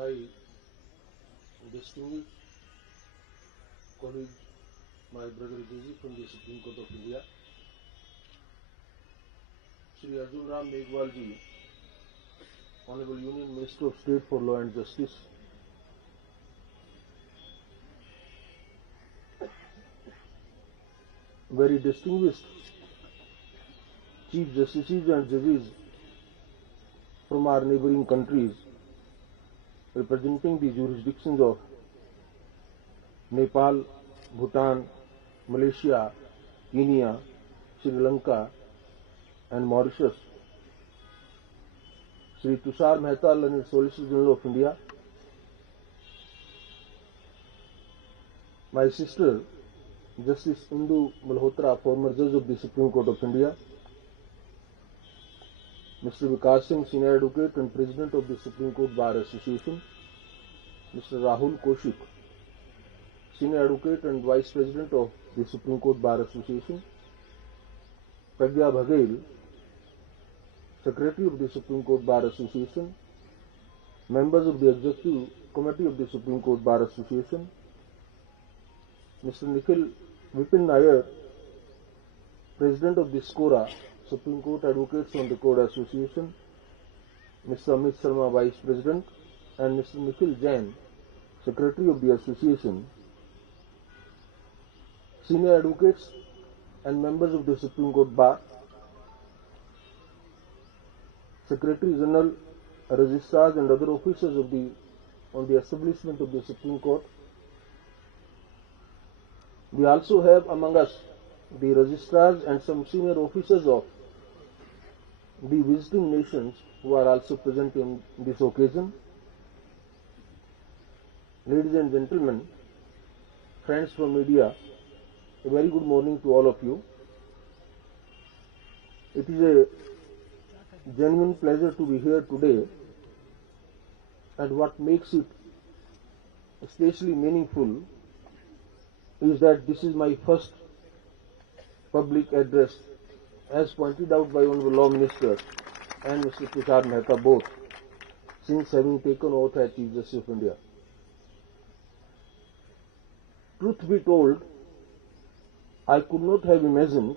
my distinguished colleague, my brother Jiji from the Supreme Court of India, Shri Arjun Ram Meghwal ji, Honorable Union Minister of State for Law and Justice, very distinguished Chief Justices and Judges from our neighboring countries, representing the jurisdictions of Nepal, Bhutan, Malaysia, Kenya, Sri Lanka and Mauritius, Shri Tushar Mehta, Learned Solicitor General of India, my sister Justice Indu Malhotra, former Judge of the Supreme Court of India, Mr. Vikas Singh, Senior Advocate and President of the Supreme Court Bar Association, Mr. Rahul Kaushik, Senior Advocate and Vice President of the Supreme Court Bar Association, Pragya Baghel, Secretary of the Supreme Court Bar Association, members of the Executive Committee of the Supreme Court Bar Association, Mr. Nikhil Vipin Nair, President of the SCORA, Supreme Court Advocates on the Code Association, Mr. Amit Sharma, Vice President, and Mr. Nikhil Jain, Secretary of the Association, Senior Advocates and members of the Supreme Court Bar, Secretary General, Registrars and other officers on the establishment of the Supreme Court. We also have among us the registrars and some senior officers of the visiting nations who are also present in this occasion. Ladies and gentlemen, friends from media, a very good morning to all of you. It is a genuine pleasure to be here today, and what makes it especially meaningful is that this is my first public address, as pointed out by Honorable Law Minister and Mr. Tushar Mehta both, since having taken oath as Chief Justice of India. Truth be told, I could not have imagined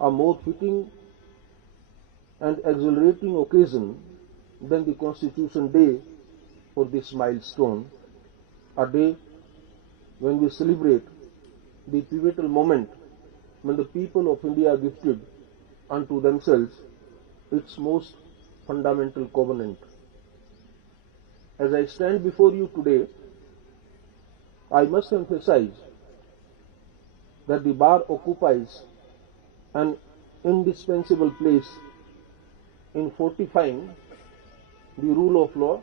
a more fitting and exhilarating occasion than the Constitution Day for this milestone, a day when we celebrate the pivotal moment when the people of India gifted unto themselves its most fundamental covenant. As I stand before you today, I must emphasize that the bar occupies an indispensable place in fortifying the rule of law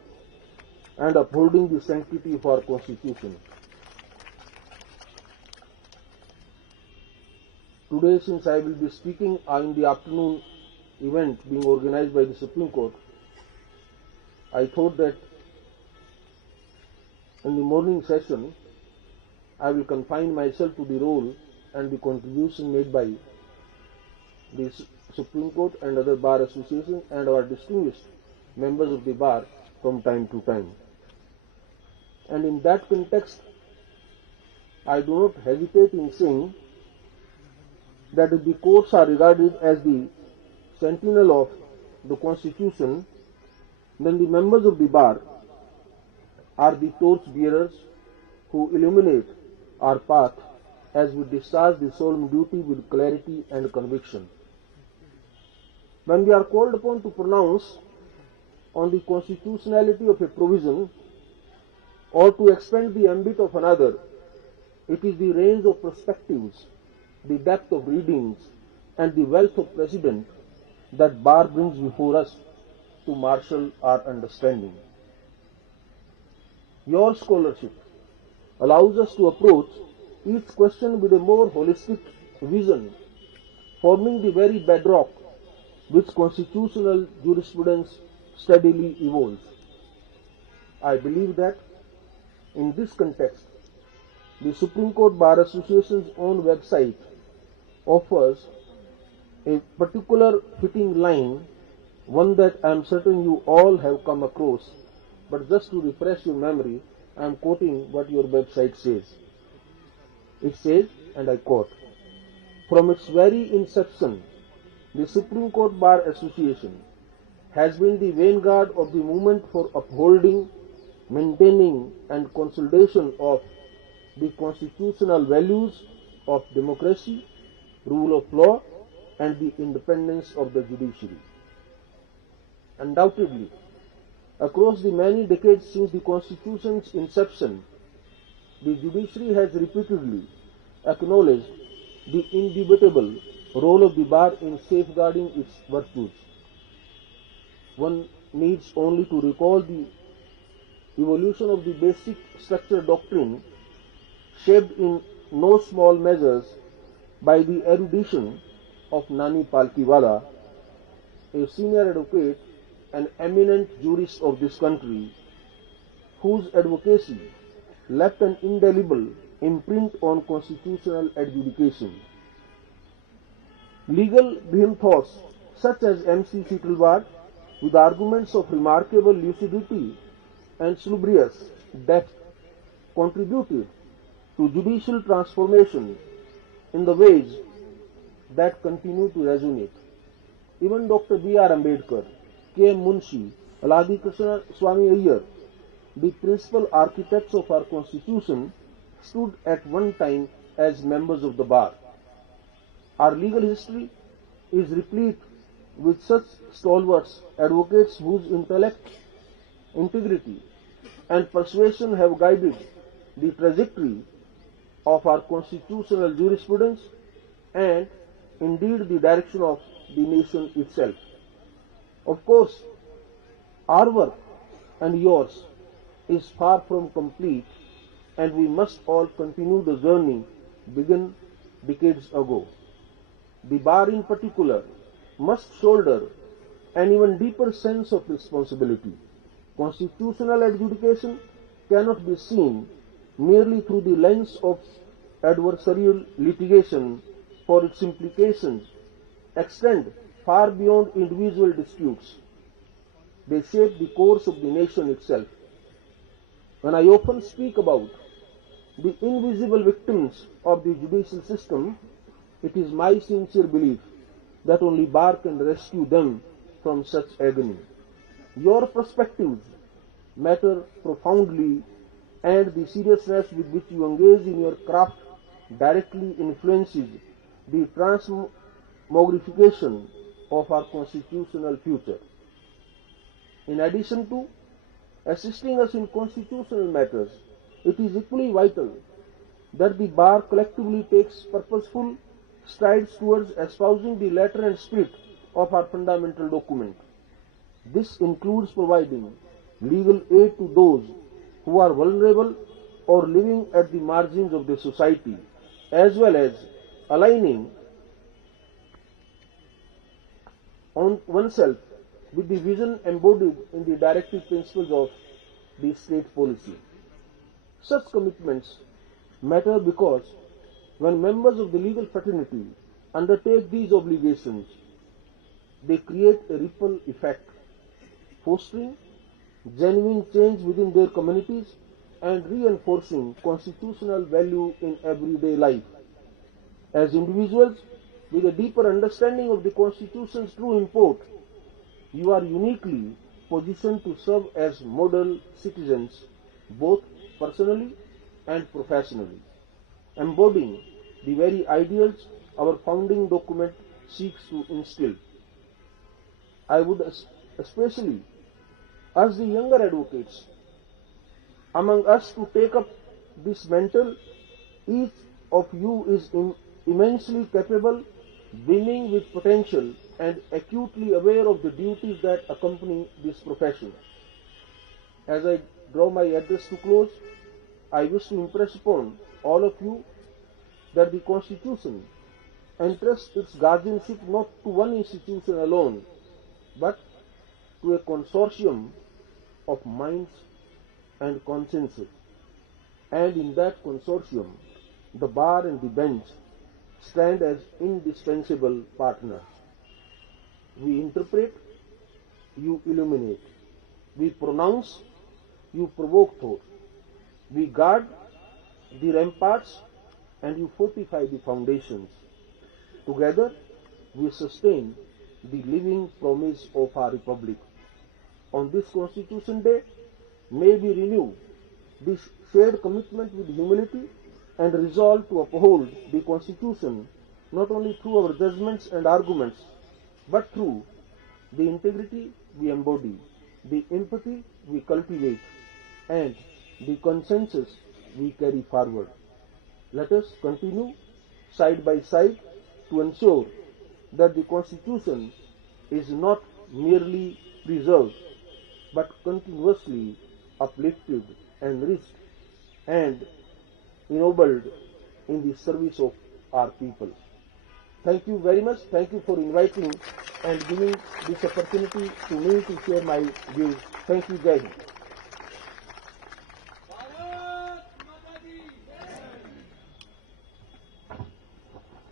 and upholding the sanctity of our Constitution. Today, since I will be speaking in the afternoon event being organized by the Supreme Court, I thought that in the morning session I will confine myself to the role and the contribution made by the Supreme Court and other bar associations and our distinguished members of the bar from time to time. And in that context, I do not hesitate in saying that if the courts are regarded as the sentinel of the Constitution, then the members of the bar are the torch bearers who illuminate our path as we discharge the solemn duty with clarity and conviction. When we are called upon to pronounce on the constitutionality of a provision or to expand the ambit of another, it is the range of perspectives, the depth of readings, and the wealth of precedent that bar brings before us to marshal our understanding. Your scholarship allows us to approach each question with a more holistic vision, forming the very bedrock which constitutional jurisprudence steadily evolves. I believe that in this context, the Supreme Court Bar Association's own website offers a particular fitting line, one that I am certain you all have come across but just to refresh your memory, I am quoting what your website says. It says, and I quote, "From its very inception, the Supreme Court Bar Association has been the vanguard of the movement for upholding, maintaining and consolidation of the constitutional values of democracy, rule of law and the independence of the judiciary." Undoubtedly, across the many decades since the Constitution's inception, the judiciary has repeatedly acknowledged the indubitable role of the bar in safeguarding its virtues. One needs only to recall the evolution of the basic structure doctrine, shaped in no small measures by the erudition of Nani Palkiwala, a senior advocate and eminent jurist of this country, whose advocacy left an indelible imprint on constitutional adjudication. Legal behemoths such as M.C. Sittleward, with arguments of remarkable lucidity and salubrious depth, contributed to judicial transformation in the ways that continue to resonate. Even Dr. B.R. Ambedkar, K.M. Munshi, Aladi Krishna Swami Iyer, the principal architects of our Constitution, stood at one time as members of the bar. Our legal history is replete with such stalwarts, advocates whose intellect, integrity and persuasion have guided the trajectory of our constitutional jurisprudence and indeed the direction of the nation itself. Of course, our work and yours is far from complete, and we must all continue the journey begun decades ago. The bar in particular must shoulder an even deeper sense of responsibility. Constitutional adjudication cannot be seen merely through the lens of adversarial litigation, for its implications extend far beyond individual disputes. They shape the course of the nation itself. When I often speak about the invisible victims of the judicial system, it is my sincere belief that only bar can rescue them from such agony. Your perspectives matter profoundly, and the seriousness with which you engage in your craft directly influences the transmogrification of our constitutional future. In addition to assisting us in constitutional matters, it is equally vital that the bar collectively takes purposeful strides towards espousing the letter and spirit of our fundamental document. This includes providing legal aid to those who are vulnerable or living at the margins of the society, as well as aligning on oneself with the vision embodied in the directive principles of the state policy. Such commitments matter because when members of the legal fraternity undertake these obligations, they create a ripple effect, fostering genuine change within their communities and reinforcing constitutional value in everyday life. As individuals with a deeper understanding of the Constitution's true import, you are uniquely positioned to serve as model citizens, both personally and professionally, embodying the very ideals our founding document seeks to instill. I would especially urge the younger advocates among us to take up this mantle. Each of you is immensely capable, brimming with potential, and acutely aware of the duties that accompany this profession. As I draw my address to close, I wish to impress upon all of you that the Constitution entrusts its guardianship not to one institution alone, but to a consortium of minds and consciences. And in that consortium, the bar and the bench stand as indispensable partners. We interpret, you illuminate. We pronounce, you provoke thought. We guard the ramparts and you fortify the foundations. Together, we sustain the living promise of our Republic. On this Constitution Day, may we renew this shared commitment with humility and resolve to uphold the Constitution not only through our judgments and arguments, but through the integrity we embody, the empathy we cultivate, and the consensus we carry forward. Let us continue side by side to ensure that the Constitution is not merely preserved but continuously uplifted, enriched, and ennobled in the service of our people. Thank you very much. Thank you for inviting and giving this opportunity to me to share my views. Thank you, Jai Hind.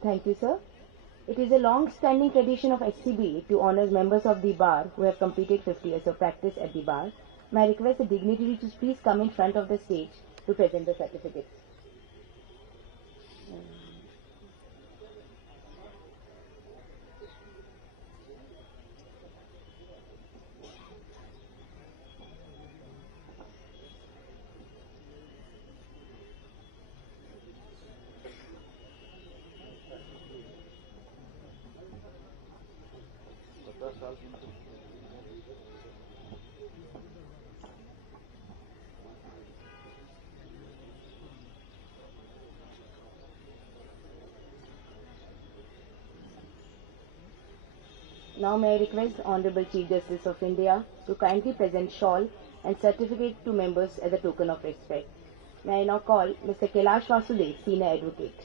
Thank you, sir. It is a long-standing tradition of SCB to honor members of the bar who have completed 50 years of practice at the bar. May I request the dignitary to please come in front of the stage to present the certificates. Now may I request Honorable Chief Justice of India to kindly present shawl and certificate to members as a token of respect. May I now call Mr. Kailash Vasudev, Senior Advocate.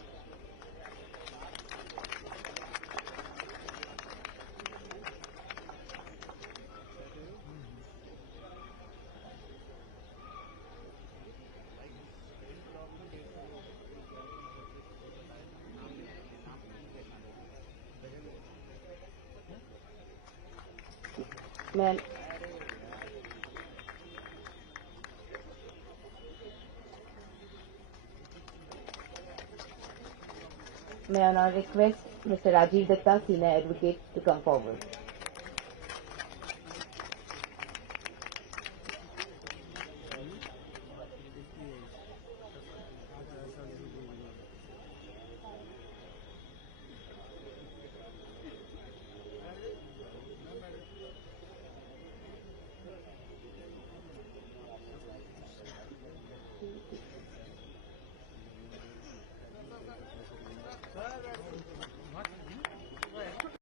May I now request Mr. Rajiv Datta, Senior Advocate, to come forward.